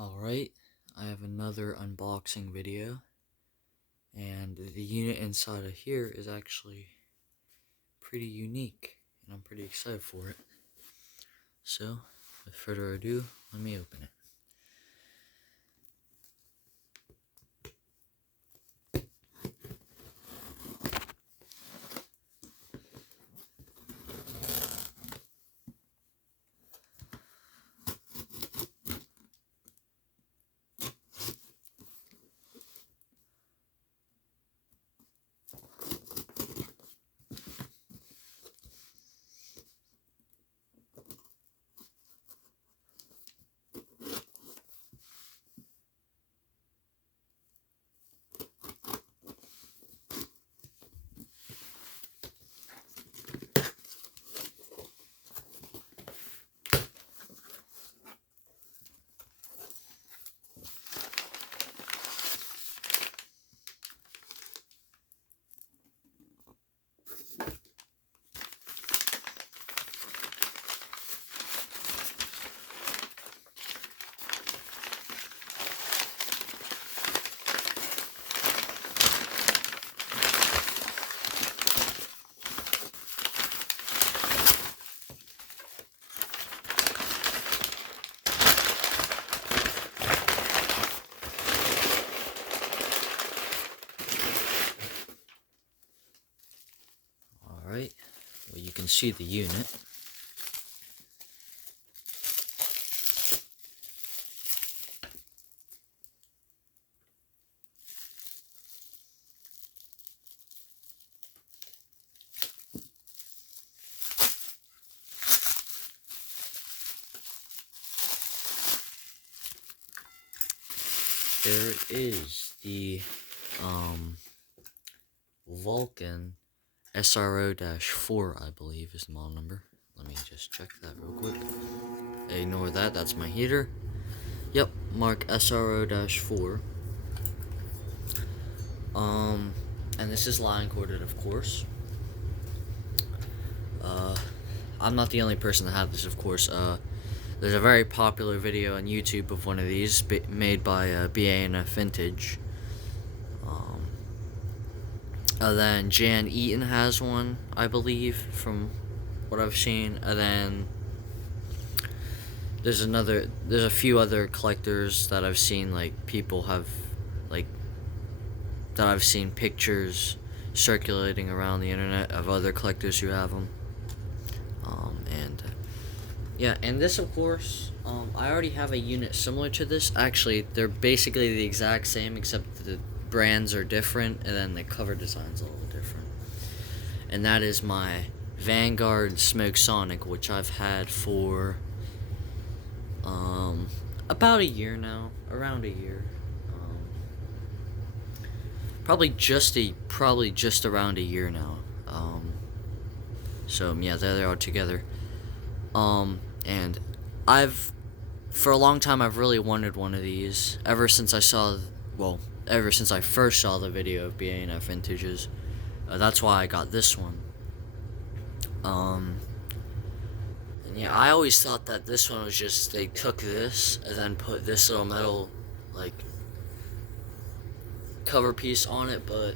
Alright, I have another unboxing video, and the unit inside of here is actually pretty unique, and I'm pretty excited for it. So, with further ado, let me open it. Alright, well, you can see the unit. There it is, the Vulcan SRO-4, I believe, is the model number. Let me just check that real quick. Ignore that, that's my heater. Yep, mark SRO-4. And this is line corded, of course. I'm not the only person to have this, of course. There's a very popular video on YouTube of one of these made by BA&F Vintage. Then Jan Eaton has one, I believe, from what I've seen. And then there's a few other collectors that I've seen, like, people have, like, that I've seen pictures circulating around the internet of other collectors who have them. Yeah, and this, of course, I already have a unit similar to this. Actually, they're basically the exact same, except the brands are different, and then the cover design's a little different. And that is my Vanguard Smoke Sonic, which I've had for about a year now, around a year. Probably just around a year now. So yeah, there they are together. And for a long time, I've really wanted one of these ever since I first saw the video of BA&F Vintages. That's why I got this one. And yeah, I always thought that this one was just, they took this and then put this little metal, like, cover piece on it, but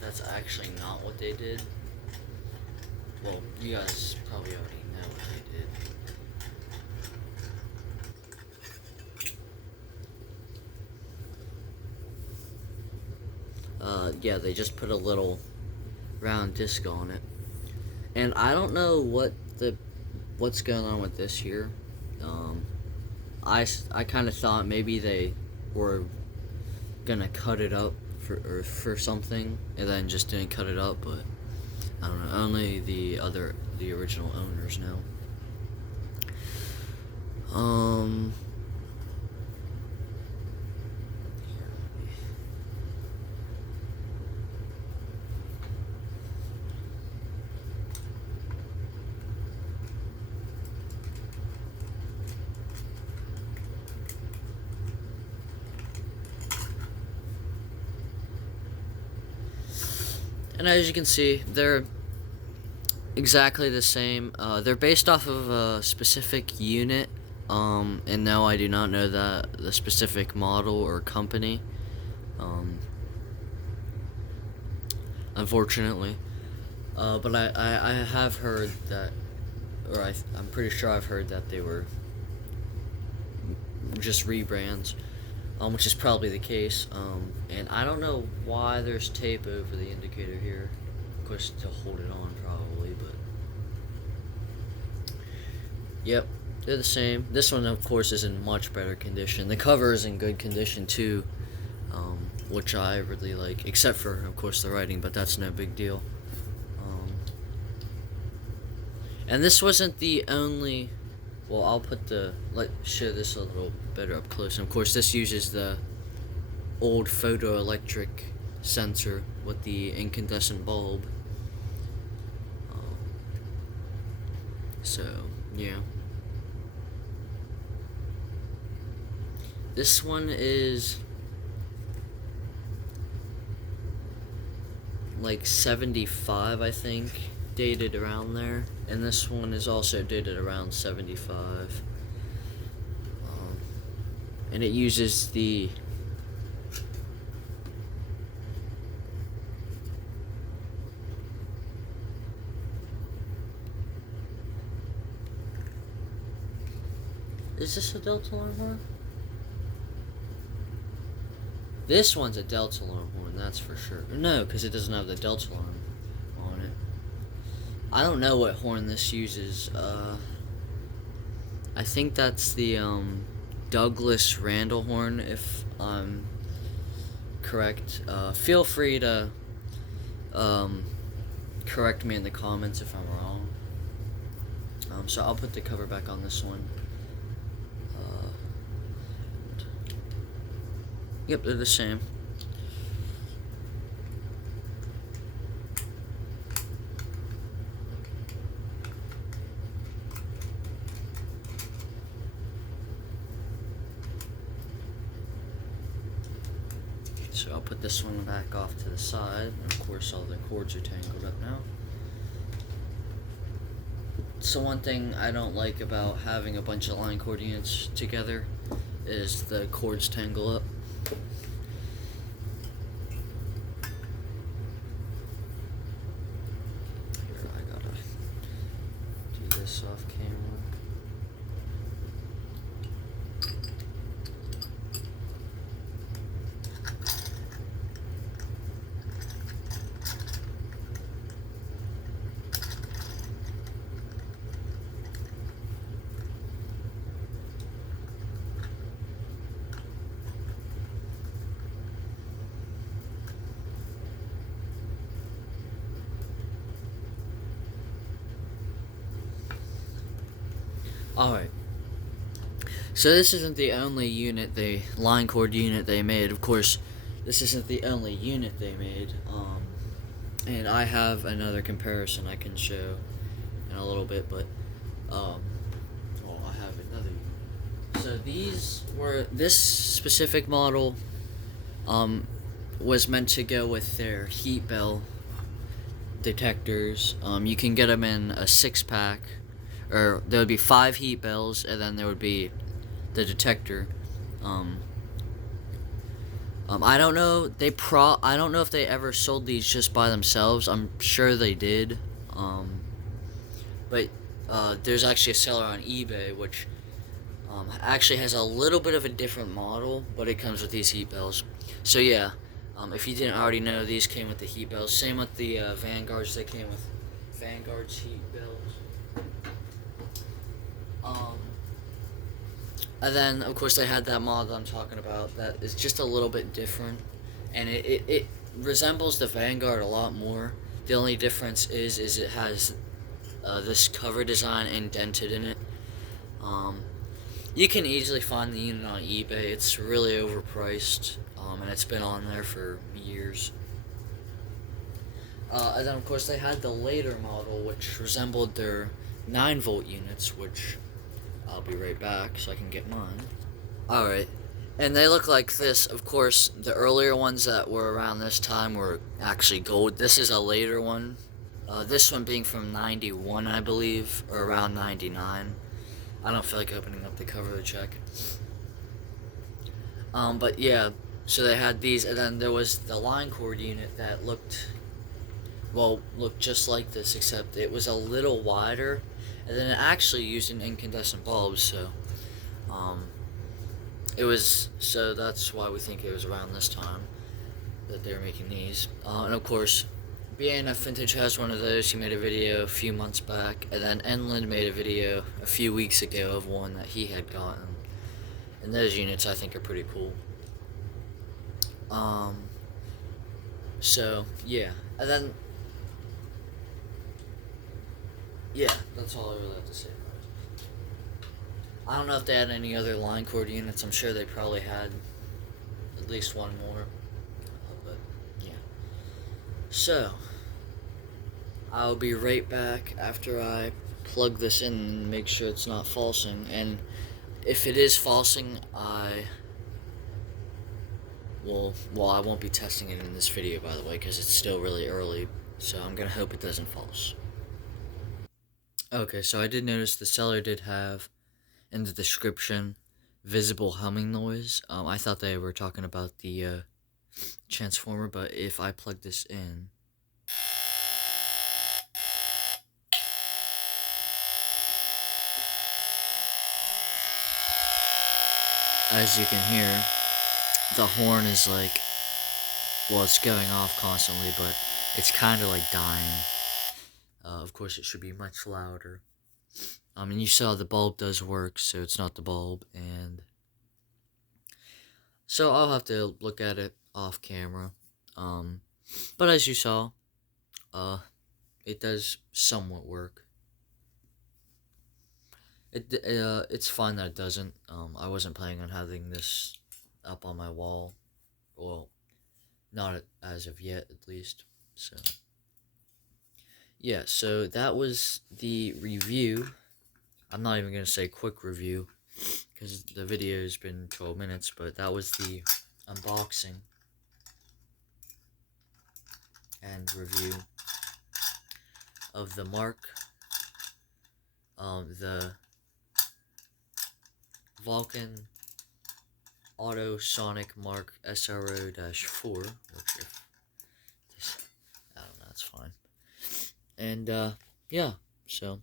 that's actually not what they did. Well, you guys probably already know what they did. Yeah, they just put a little round disc on it. And I don't know what's going on with this here. I kind of thought maybe they were gonna cut it up for something, and then just didn't cut it up, but I don't know, only the original owners know. And as you can see, they're exactly the same. They're based off of a specific unit And no, I do not know the specific model or company. Unfortunately. But I have heard that, or I'm pretty sure I've heard that they were just rebrands, which is probably the case. And I don't know why there's tape over the indicator here. Of course, to hold it on, probably, but yep, they're the same. This one, of course, is in much better condition. The cover is in good condition too, which I really like, except for, of course, the writing, but that's no big deal. And this wasn't the only. Well, I'll show this a little better up close. And of course, this uses the old photoelectric sensor with the incandescent bulb. So, yeah. This one is like 75, I think, dated around there. And this one is also dated around 75. And it uses the Is this a delta alarm horn? This one's a delta alarm horn, that's for sure. No, because it doesn't have the delta alarm on it. I don't know what horn this uses. I think that's the Douglas Randall horn, if I'm correct. Feel free to correct me in the comments if I'm wrong. So I'll put the cover back on this one. Yep, they're the same. So I'll put this one back off to the side, and of course all the cords are tangled up now. So one thing I don't like about having a bunch of Linecord units together is the cords tangle up. Here, I gotta do this off camera. Alright, so this isn't the only Linecord unit they made. Of course, this isn't the only unit they made, and I have another comparison I can show in a little bit, but, well, I have another unit. So this specific model, was meant to go with their heat bell detectors. You can get them in a 6-pack. Or there would be 5 heat bells, and then there would be the detector. I don't know. I don't know if they ever sold these just by themselves. I'm sure they did. But there's actually a seller on eBay which actually has a little bit of a different model, but it comes with these heat bells. So yeah, if you didn't already know, these came with the heat bells. Same with the Vanguards. They came with Vanguard's heat bells. And then, of course, they had that model I'm talking about that is just a little bit different, and it resembles the Vanguard a lot more. The only difference is it has this cover design indented in it. You can easily find the unit on eBay. It's really overpriced, and it's been on there for years. And then, of course, they had the later model, which resembled their 9-volt units, which I'll be right back so I can get mine. Alright, and they look like this. Of course, the earlier ones that were around this time were actually gold. This is a later one. This one being from 91, I believe, or around 99. I don't feel like opening up the cover to check. But yeah, so they had these, and then there was the line cord unit that looked just like this, except it was a little wider, and then it actually used an incandescent bulb. So, um, so that's why we think it was around this time that they were making these. And of course, BNF Vintage has one of those. He made a video a few months back, and then Enlund made a video a few weeks ago of one that he had gotten. And those units I think are pretty cool. So yeah, and then yeah, that's all I really have to say about it. I don't know if they had any other line cord units. I'm sure they probably had at least one more. But yeah. So I'll be right back after I plug this in and make sure it's not falsing. And if it is falsing, I won't be testing it in this video, by the way, because it's still really early. So I'm gonna hope it doesn't false. Okay, so I did notice the seller did have in the description visible humming noise. I thought they were talking about the transformer, but if I plug this in, as you can hear, the horn is like, well, it's going off constantly, but it's kind of like dying. Of course, it should be much louder. And you saw the bulb does work, so it's not the bulb, and so I'll have to look at it off camera. But as you saw, it does somewhat work. It's fine that it doesn't. I wasn't planning on having this up on my wall. Well, not as of yet, at least. So, yeah, so that was the review. I'm not even going to say quick review, because the video has been 12 minutes, but that was the unboxing and review of the the Vulcan Autosonic Mark SRO-4, which I don't know, that's fine. And, yeah, so,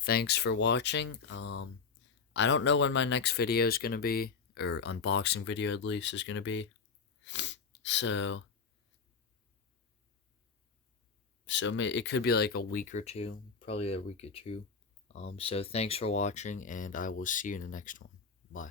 thanks for watching. I don't know when my next video is going to be, or unboxing video at least is going to be, so it could be like a week or two, probably a week or two. So thanks for watching, and I will see you in the next one. Bye.